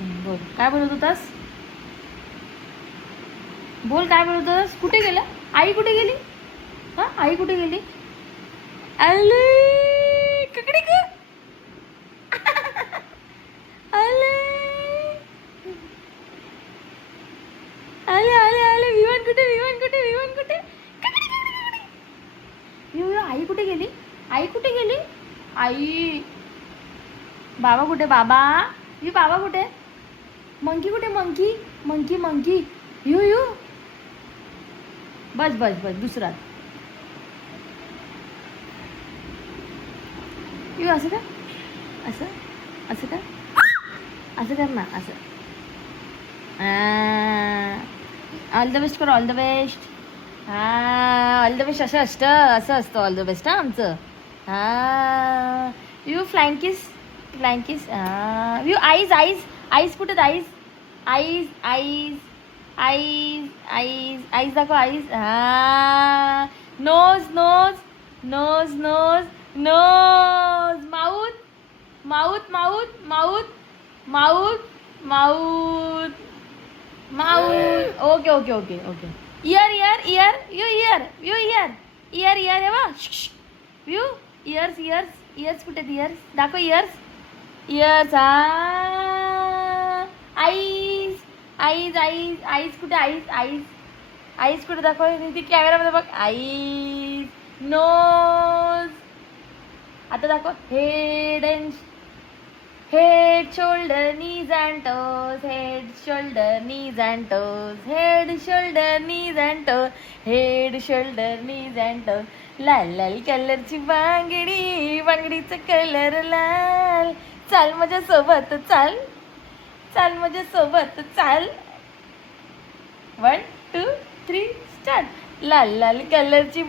बोल काय बोलत होतास. बोल काय बोलत होतास. कुठे गेला आई. कुठे गेली. हा आई कुठे गेली. आले ककडे ग. आले आले आले आले. विमान कुठे. विमान कुठे. विमान कुठे. आई कुठे गेली. आई कुठे गेली. आई. बाबा कुठे. बाबा. यू बाबा कुठे. मंकी कुठे. Monkey monkey monkey. You you. बस बस बस दुसरा. यू असं का. असं असं का. असं कर ना असं. ऑल द बेस्ट कर. All the best. हां ऑल द बेस्ट. असं असतं. असं असतं ऑल द बेस्ट. हां आमचं. हां यू फ्लँकिस. फ्लँकिस. You eyes. आईज. आईज कुठे. Eyes. Eyes eyes eyes eyes eyes दाखव. आईज. हां nose nose nose nose nose. Mouth mouth mouth mouth mouth mouth mouth. Okay okay okay okay. Ear ear ear. You ear. You ear. Ear ear आहे बा. You ears ears. Ears कुठे. Ears दाखव. Ears. Ears. Eyes eyes eyes eyes कुठे. Eyes eyes eyes कुठे दाखव. ती कॅमेरामध्ये बघ. आईज. नोज. आता दाखव. Head and head, shoulder, knees and toes, head, shoulder, knees and toes, head, shoulder, knees and toes, head, shoulder, knees and toes. लाल लाल कलरची बांगडी. बांगडीचा कलर लाल. चाल माझ्या सोबत चाल. चाल माझ्या सोबत चाल. 1 2 3 स्टार्ट. लाल लाल कलरची